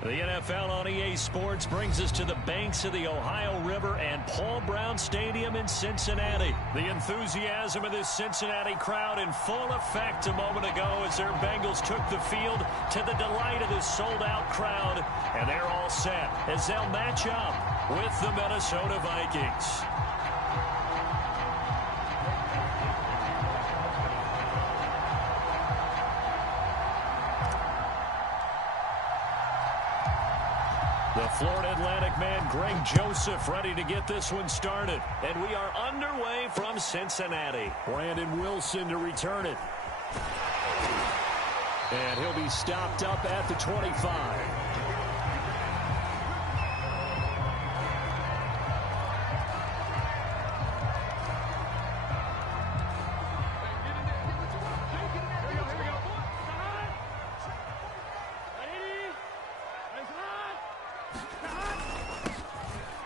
The NFL on EA Sports brings us to the banks of the Ohio River and Paul Brown Stadium in Cincinnati. The enthusiasm of this Cincinnati crowd in full effect a moment ago as their Bengals took the field to the delight of this sold-out crowd. And they're all set as they'll match up with the Minnesota Vikings. The Florida Atlantic man, Greg Joseph, ready to get this one started. And we are underway from Cincinnati. Brandon Wilson to return it. And he'll be stopped up at the 25.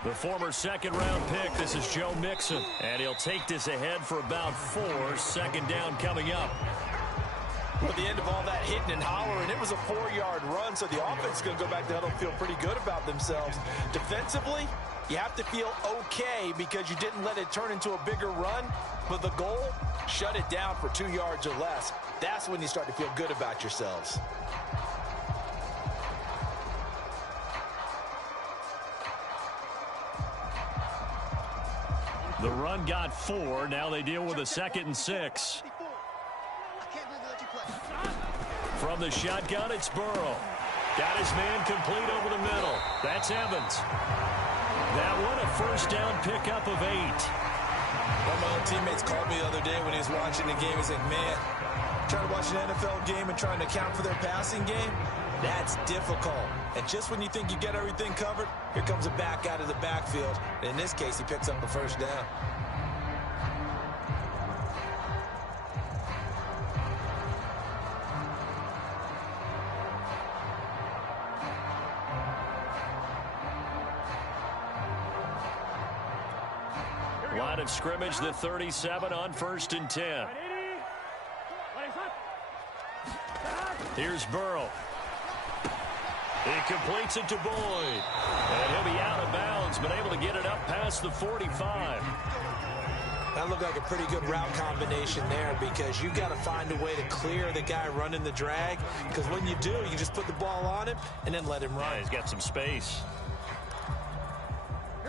The former second-round pick, this is Joe Mixon. And he'll take this ahead for about 4. Second down coming up. At the end of all that hitting and hollering, it was a 4-yard run, so the offense is going to go back to huddle and feel pretty good about themselves. Defensively, you have to feel okay because you didn't let it turn into a bigger run. But the goal, shut it down for 2 yards or less. That's when you start to feel good about yourselves. The run got 4. Now they deal with a 2nd and 6. From the shotgun, it's Burrow. Got his man complete over the middle. That's Evans. That one a first down pickup of 8. One of my own teammates called me the other day when he was watching the game. He's like, man, trying to watch an NFL game and trying to account for their passing game, that's difficult. And just when you think you get everything covered, here comes a back out of the backfield. And in this case, he picks up a first down. Line of scrimmage, the 37 on 1st and 10. Here's Burrow. He completes it to Boyd. And he'll be out of bounds, but able to get it up past the 45. That looked like a pretty good route combination there because you got to find a way to clear the guy running the drag. Because when you do, you just put the ball on him and then let him run. Yeah, he's got some space.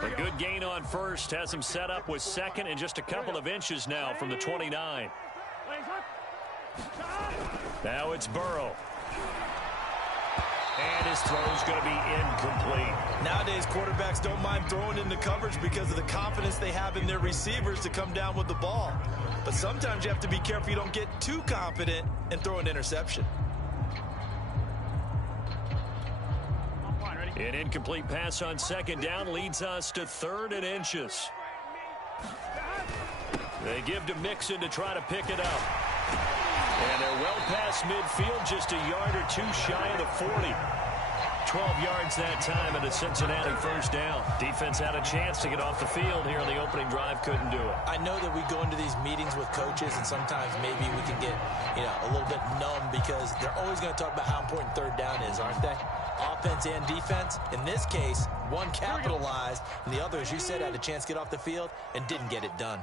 A good gain on first has him set up with 2nd and just a couple of inches now from the 29. Now it's Burrow. And his throw's going to be incomplete. Nowadays, quarterbacks don't mind throwing into coverage because of the confidence they have in their receivers to come down with the ball. But sometimes you have to be careful you don't get too confident and throw an interception. An incomplete pass on 2nd down leads us to 3rd and inches. They give to Mixon to try to pick it up. And they're well past midfield, just a yard or 2 shy of the 40. 12 yards that time and a Cincinnati first down. Defense had a chance to get off the field here in the opening drive, couldn't do it. I know that we go into these meetings with coaches and sometimes maybe we can get, a little bit numb because they're always going to talk about how important 3rd down is, aren't they? Offense and defense. In this case, one capitalized, and the other, as you said, had a chance to get off the field and didn't get it done.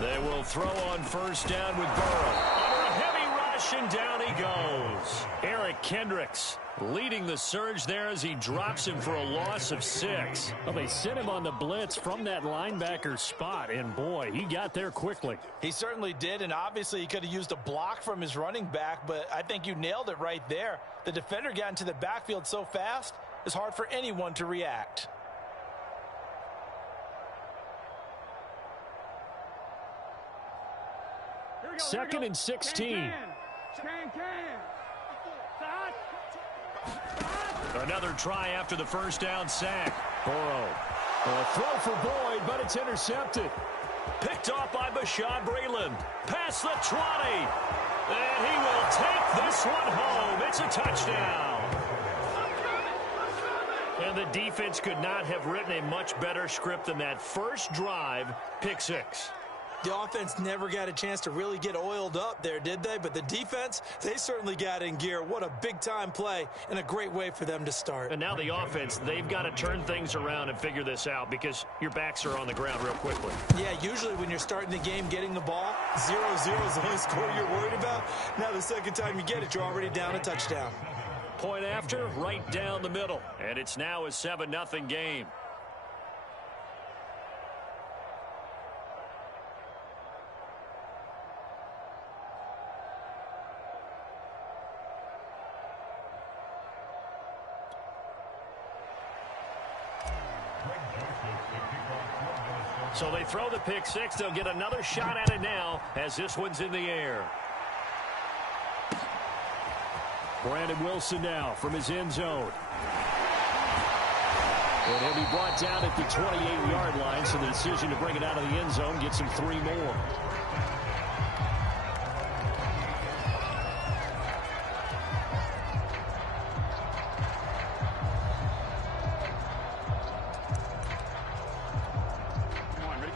They will throw on first down with Burrow. Under a heavy rush, and down he goes. Eric Kendricks leading the surge there as he drops him for a loss of 6. Well, they sent him on the blitz from that linebacker spot, and boy, he got there quickly. He certainly did, and obviously he could have used a block from his running back, but I think you nailed it right there. The defender got into the backfield so fast, it's hard for anyone to react. Second and 16. Another try after the first down sack. Burrow. A throw for Boyd, but it's intercepted. Picked off by Bashaud Breeland. Past the 20. And he will take this one home. It's a touchdown. And the defense could not have written a much better script than that first drive, pick 6. The offense never got a chance to really get oiled up there, did they? But the defense, they certainly got in gear. What a big-time play and a great way for them to start. And now the offense, they've got to turn things around and figure this out because your backs are on the ground real quickly. Yeah, usually when you're starting the game getting the ball, 0-0 is the only score you're worried about. Now the second time you get it, you're already down a touchdown. Point after, right down the middle. And it's now a 7-0 game. So they throw the pick six. They'll get another shot at it now as this one's in the air. Brandon Wilson now from his end zone. And he'll be brought down at the 28-yard line, so the decision to bring it out of the end zone gets him 3 more.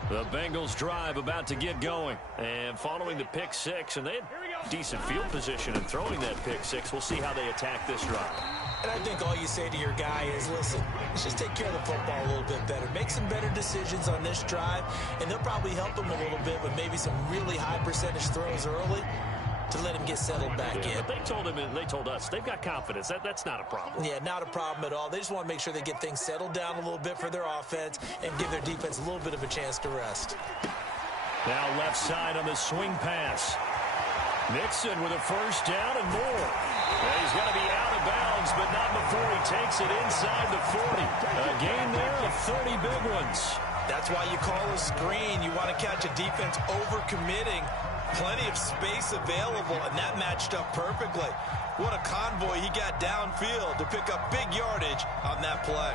The Bengals drive about to get going. And following the pick six, and they had decent field position in throwing that pick six. We'll see how they attack this drive. And I think all you say to your guy is, listen, let's just take care of the football a little bit better. Make some better decisions on this drive, and they'll probably help him a little bit with maybe some really high percentage throws early to let him get settled back in. But they told him and they told us they've got confidence. That's not a problem. Yeah, not a problem at all. They just want to make sure they get things settled down a little bit for their offense and give their defense a little bit of a chance to rest. Now left side on the swing pass. Mixon with a first down and more. And he's going to be out of bounds, but not before he takes it inside the 40. A gain there of 30 big ones. That's why you call a screen. You want to catch a defense overcommitting. Plenty of space available, and that matched up perfectly. What a convoy he got downfield to pick up big yardage on that play.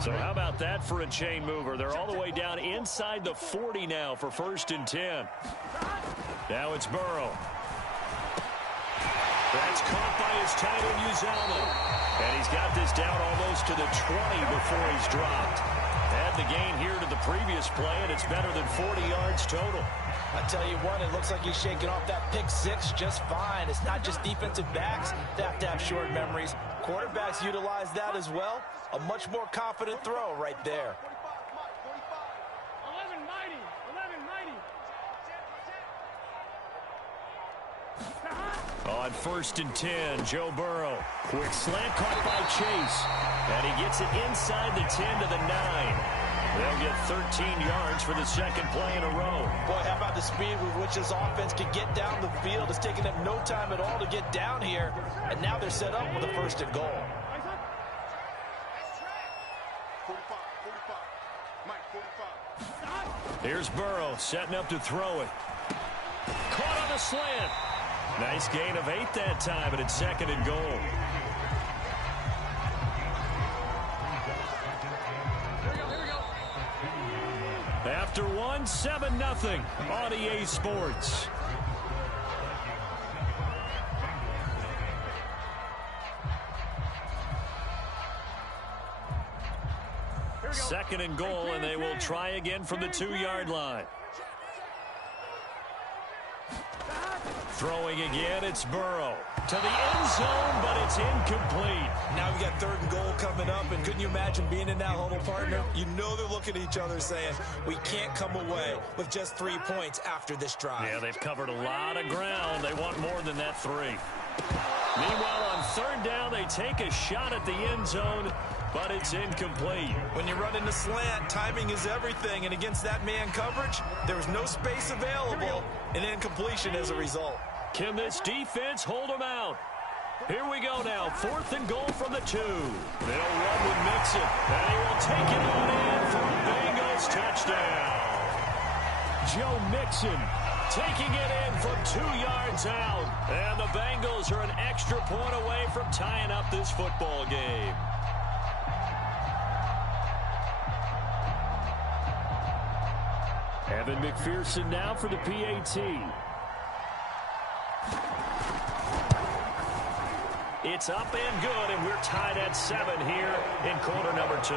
So how about that for a chain mover? They're all the way down inside the 40 now for 1st and 10. Now it's Burrow. That's caught by his tight end, Uzomah. And he's got this down almost to the 20 before he's dropped. Add the gain here to the previous play, and it's better than 40 yards total. I tell you what, it looks like he's shaking off that pick six just fine. It's not just defensive backs that have to have short memories. Quarterbacks utilize that as well. A much more confident throw right there. On 1st and 10, Joe Burrow. Quick slant caught by Chase. And he gets it inside the 10 to the 9. They'll get 13 yards for the second play in a row. Boy, how about the speed with which this offense can get down the field? It's taken them no time at all to get down here. And now they're set up with a 1st and goal. Here's Burrow setting up to throw it. Caught on a slant. Nice gain of 8 that time, but it's 2nd and goal. After one, 7-0 on EA Sports. Second and goal, and they will try again from the 2-yard line. Throwing again, it's Burrow. To the end zone, but it's incomplete. Now we got 3rd and goal coming up, and couldn't you imagine being in that huddle, partner? You know they're looking at each other saying, we can't come away with just 3 points after this drive. Yeah, they've covered a lot of ground. They want more than that 3. Meanwhile, on 3rd down, they take a shot at the end zone, but it's incomplete. When you're running the slant, timing is everything, and against that man coverage, there was no space available, and incompletion as a result. Can this defense hold them out? Here we go now, 4th and goal from the 2. They'll run with Mixon, and he will take it on in for a Bengals touchdown. Joe Mixon taking it in from 2 yards out, and the Bengals are an extra point away from tying up this football game. Evan McPherson now for the PAT. It's up and good, and we're tied at 7 here in quarter number 2.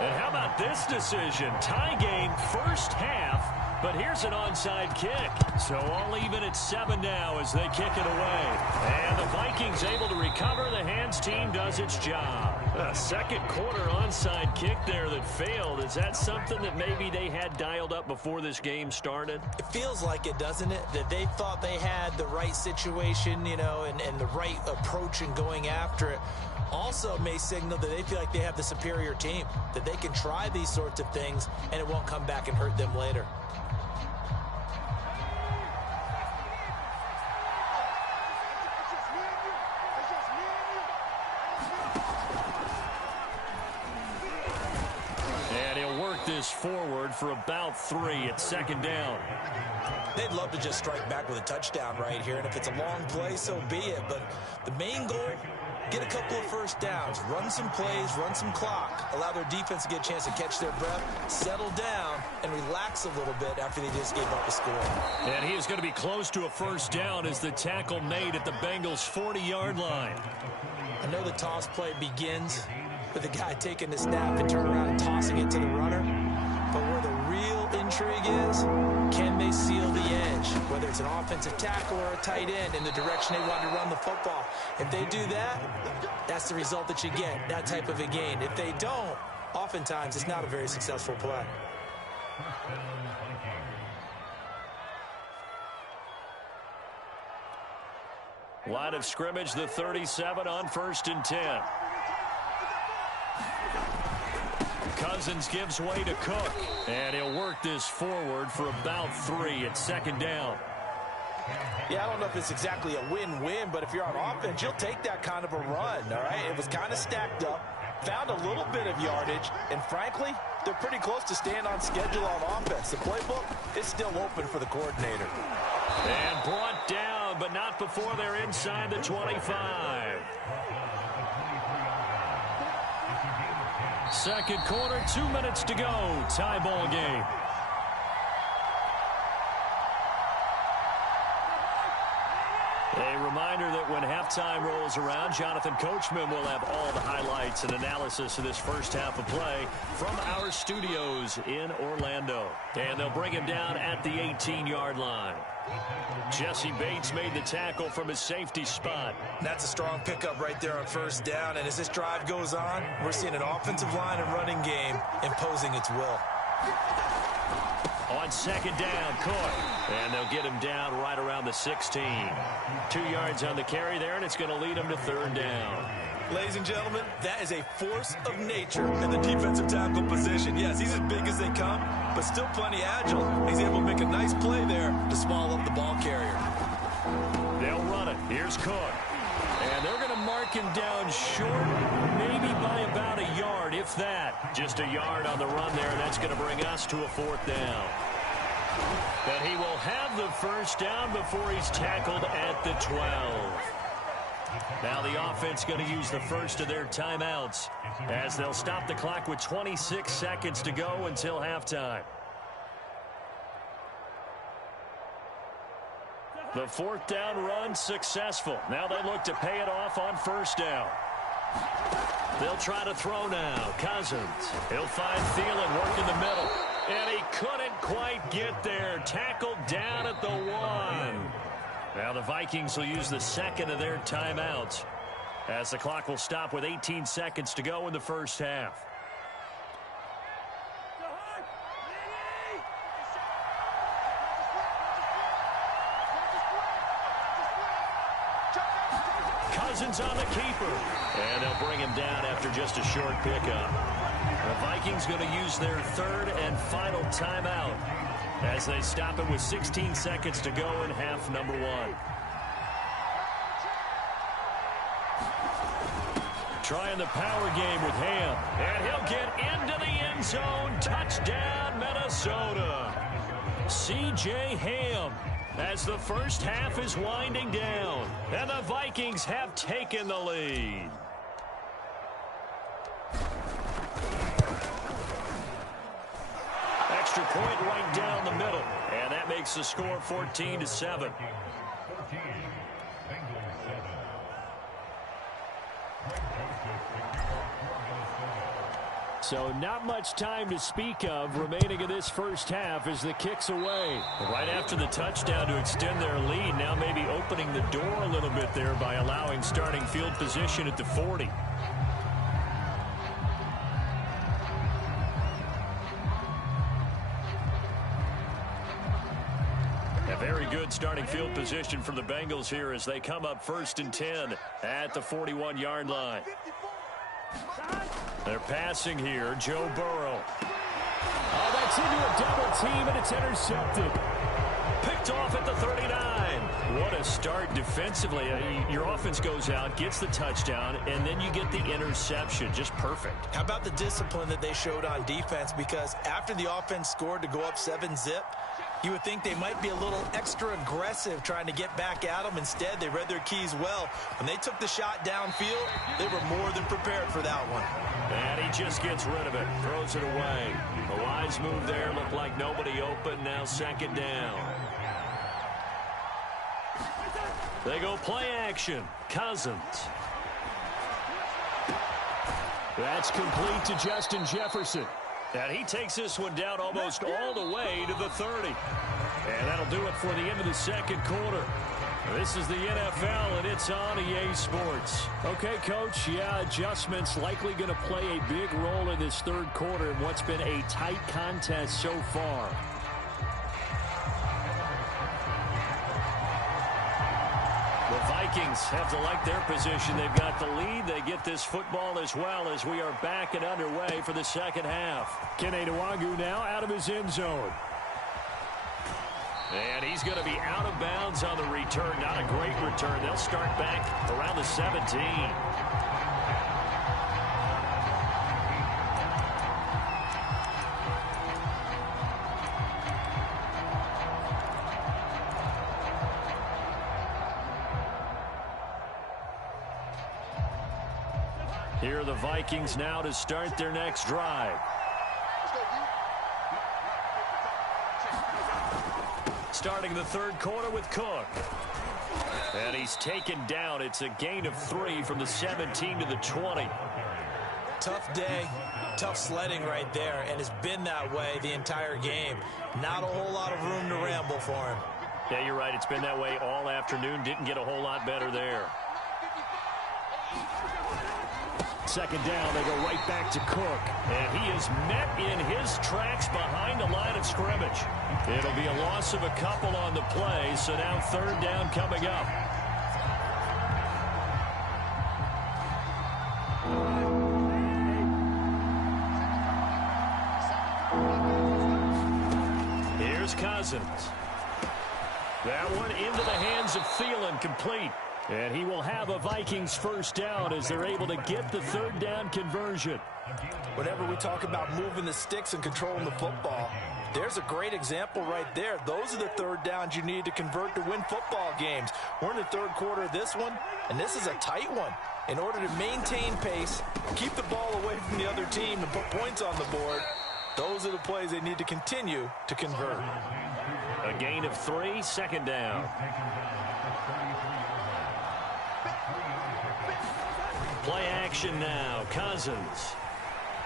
And how about this decision? Tie game first half. But here's an onside kick. So all even at 7 now as they kick it away. And the Vikings able to recover. The hands team does its job. A second quarter onside kick there that failed. Is that something that maybe they had dialed up before this game started? It feels like it, doesn't it? That they thought they had the right situation, you know, and the right approach in going after it. Also may signal that they feel like they have the superior team, that they can try these sorts of things and it won't come back and hurt them later. Forward for about 3 at second down. They'd love to just strike back with a touchdown right here, and if it's a long play, so be it. But the main goal, get a couple of first downs, run some plays, run some clock, allow their defense to get a chance to catch their breath, settle down, and relax a little bit after they just gave up a score. And he is going to be close to a first down as the tackle made at the Bengals' 40-yard line. I know the toss play begins with the guy taking the snap and turning around and tossing it to the runner. But where the real intrigue is, can they seal the edge? Whether it's an offensive tackle or a tight end in the direction they want to run the football. If they do that, that's the result that you get, that type of a gain. If they don't, oftentimes it's not a very successful play. Line of scrimmage, the 37 on 1st and 10. Cousins gives way to Cook, and he'll work this forward for about 3 at second down. Yeah, I don't know if it's exactly a win-win, but if you're on offense, you'll take that kind of a run, all right? It was kind of stacked up, found a little bit of yardage, and frankly, they're pretty close to staying on schedule on offense. The playbook is still open for the coordinator. And brought down, but not before they're inside the 25. Second quarter, 2 minutes to go. Tie ball game. A reminder that when halftime rolls around, Jonathan Coachman will have all the highlights and analysis of this first half of play from our studios in Orlando. And they'll bring him down at the 18-yard line. Jesse Bates made the tackle from his safety spot. That's a strong pickup right there on first down. And as this drive goes on, we're seeing an offensive line and running game imposing its will. On second down, Cook. And they'll get him down right around the 16. 2 yards on the carry there, and it's going to lead him to third down. Ladies and gentlemen, that is a force of nature in the defensive tackle position. Yes, he's as big as they come, but still plenty agile. He's able to make a nice play there to swallow up the ball carrier. They'll run it. Here's Cook. And they're going to mark him down short, maybe by about a yard, if that. Just a yard on the run there. That's going to bring us to a fourth down. But he will have the first down before he's tackled at the 12. Now the offense going to use the first of their timeouts as they'll stop the clock with 26 seconds to go until halftime. The fourth down run successful. Now they look to pay it off on first down. They'll try to throw now. Cousins. He'll find Thielen working the middle. And he couldn't quite get there. Tackled down at the 1. Now the Vikings will use the second of their timeouts as the clock will stop with 18 seconds to go in the first half. Cousins on the keeper. And they'll bring him down after just a short pickup. The Vikings going to use their third and final timeout as they stop it with 16 seconds to go in half number 1. Trying the power game with Ham. And he'll get into the end zone. Touchdown, Minnesota. C.J. Ham as the first half is winding down. And the Vikings have taken the lead. right down the middle. And that makes the score 14-7. So not much time to speak of remaining in this first half as the kick's away. Right after the touchdown to extend their lead, now maybe opening the door a little bit there by allowing starting field position at the 40. A very good starting field position for the Bengals here as they come up 1st and 10 at the 41-yard line. They're passing here, Joe Burrow. Oh, that's into a double team, and it's intercepted. Picked off at the 39. What a start defensively. Your offense goes out, gets the touchdown, and then you get the interception. Just perfect. How about the discipline that they showed on defense? Because after the offense scored to go up 7-zip, you would think they might be a little extra aggressive trying to get back at them. Instead, they read their keys well. When they took the shot downfield, they were more than prepared for that one. And he just gets rid of it, throws it away. A wise move there, looked like nobody open, now 2nd down. They go play action, Cousins. That's complete to Justin Jefferson. And he takes this one down almost all the way to the 30. And that'll do it for the end of the second quarter. This is the NFL, and it's on EA Sports. Okay, Coach, yeah, adjustments likely going to play a big role in this third quarter in what's been a tight contest so far. The Vikings have to like their position. They've got the lead. They get this football as well as we are back and underway for the second half. Kene Nwangwu now out of his end zone. And he's going to be out of bounds on the return. Not a great return. They'll start back around the 17. Here are the Vikings now to start their next drive. Starting the third quarter with Cook. And he's taken down. It's a gain of 3 from the 17 to the 20. Tough day, tough sledding right there, and it's been that way the entire game. Not a whole lot of room to ramble for him. Yeah, you're right. It's been that way all afternoon. Didn't get a whole lot better there. 2nd down, they go right back to Cook. And he is met in his tracks behind the line of scrimmage. It'll be a loss of a couple on the play, so now 3rd down coming up. Here's Cousins. That one into the hands of Thielen, complete. And he will have a Vikings 1st down as they're able to get the 3rd down conversion. Whenever we talk about moving the sticks and controlling the football, there's a great example right there. Those are the 3rd downs you need to convert to win football games. We're in the 3rd quarter of this one, and this is a tight one. In order to maintain pace, keep the ball away from the other team, and put points on the board, those are the plays they need to continue to convert. A gain of 3, 2nd down. Play action now. Cousins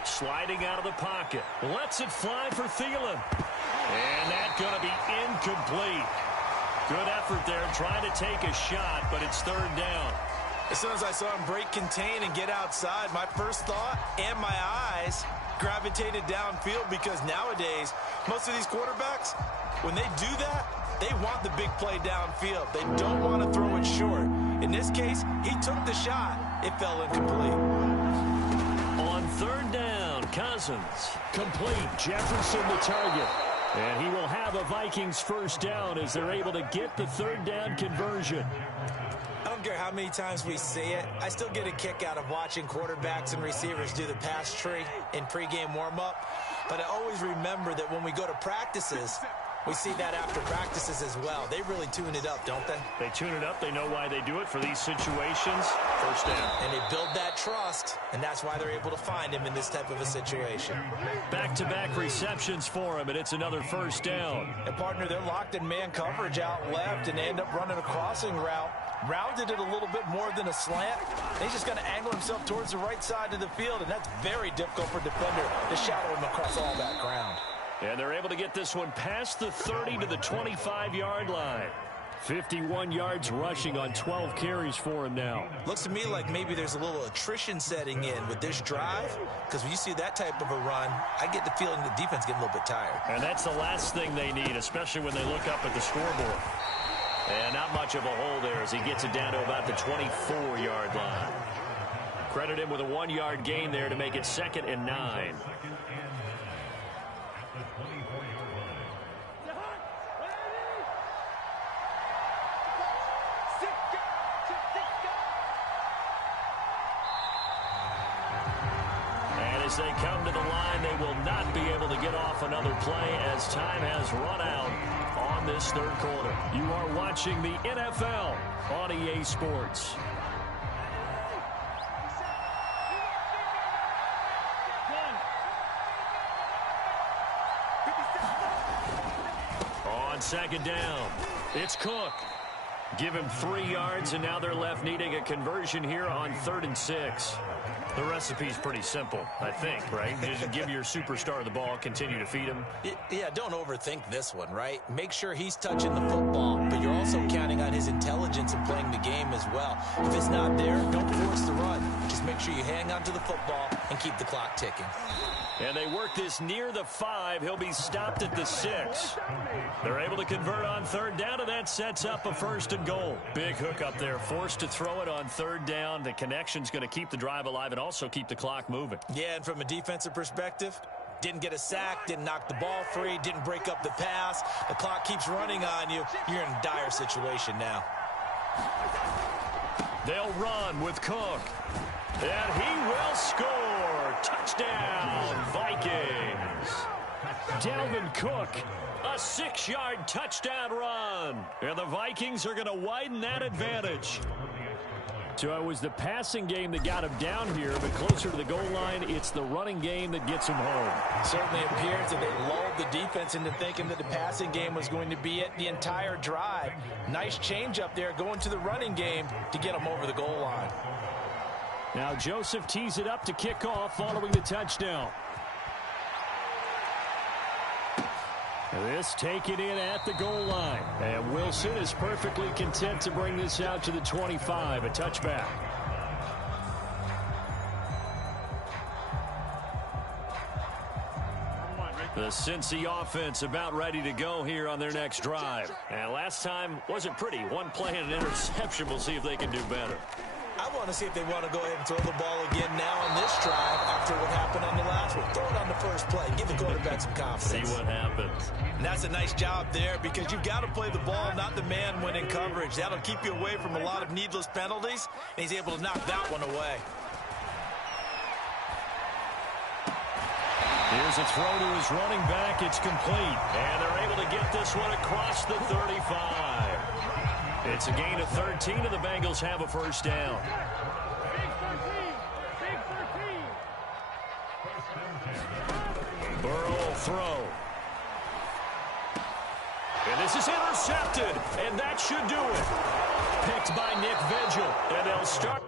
sliding out of the pocket. Lets it fly for Thielen. And that's going to be incomplete. Good effort there trying to take a shot, but it's 3rd down. As soon as I saw him break contain and get outside, my first thought and my eyes gravitated downfield, because nowadays, most of these quarterbacks, when they do that, they want the big play downfield. They don't want to throw it short. In this case, he took the shot. It fell incomplete. On 3rd down, Cousins. Complete. Jefferson the target. And he will have a Vikings 1st down as they're able to get the 3rd down conversion. I don't care how many times we see it. I still get a kick out of watching quarterbacks and receivers do the pass tree in pregame warm-up. But I always remember that when we go to practices, We see that after practices as well. They really tune it up, don't they? They tune it up. They know why they do it for these situations. First down. And they build that trust, and that's why they're able to find him in this type of a situation. Back-to-back receptions for him, and it's another first down. And, partner, they're locked in man coverage out left, and they end up running a crossing route. Rounded it a little bit more than a slant. He's just going to angle himself towards the right side of the field, and that's very difficult for a defender to shadow him across all that ground. And they're able to get this one past the 30 to the 25-yard line. 51 yards rushing on 12 carries for him now. Looks to me like maybe there's a little attrition setting in with this drive, because when you see that type of a run, I get the feeling the defense getting a little bit tired. And that's the last thing they need, especially when they look up at the scoreboard. And not much of a hole there as he gets it down to about the 24-yard line. Credit him with a 1-yard gain there to make it 2nd and 9. As they come to the line, they will not be able to get off another play as time has run out on this third quarter. You are watching the NFL on EA Sports. On 2nd down, it's Cook. Give him 3 yards, and now they're left needing a conversion here on 3rd and 6. The recipe's pretty simple, I think, right? Just give your superstar the ball, continue to feed him. Yeah, don't overthink this one, right? Make sure he's touching the football, but you're also counting on his intelligence in playing the game as well. If it's not there, don't force the run. Just make sure you hang on to the football and keep the clock ticking. And they work this near the 5. He'll be stopped at the 6. They're able to convert on 3rd down, and that sets up a 1st and goal. Big hook up there, forced to throw it on 3rd down. The connection's going to keep the drive alive and also keep the clock moving. Yeah, and from a defensive perspective, didn't get a sack, didn't knock the ball free, didn't break up the pass. The clock keeps running on you. You're in a dire situation now. They'll run with Cook. And he will score. Touchdown, Vikings. Dalvin Cook, a 6-yard touchdown run. And the Vikings are going to widen that advantage. So it was the passing game that got him down here, but closer to the goal line, it's the running game that gets him home. Certainly appears that they lulled the defense into thinking that the passing game was going to be it the entire drive. Nice change up there going to the running game to get him over the goal line. Now Joseph tees it up to kick off following the touchdown. This taken in at the goal line. And Wilson is perfectly content to bring this out to the 25, a touchback. The Cincy offense about ready to go here on their next drive. And last time wasn't pretty. One play and an interception. We'll see if they can do better. I want to see if they want to go ahead and throw the ball again now on this drive after what happened on the last one. Throw it on the first play. Give the quarterback some confidence. See what happens. And that's a nice job there because you've got to play the ball, not the man when in coverage. That'll keep you away from a lot of needless penalties, and he's able to knock that one away. Here's a throw to his running back. It's complete. And they're able to get this one across the 35. It's a gain of 13, and the Bengals have a first down. Burrow will throw. And this is intercepted, and that should do it. Picked by Nick Vigil, and they'll start.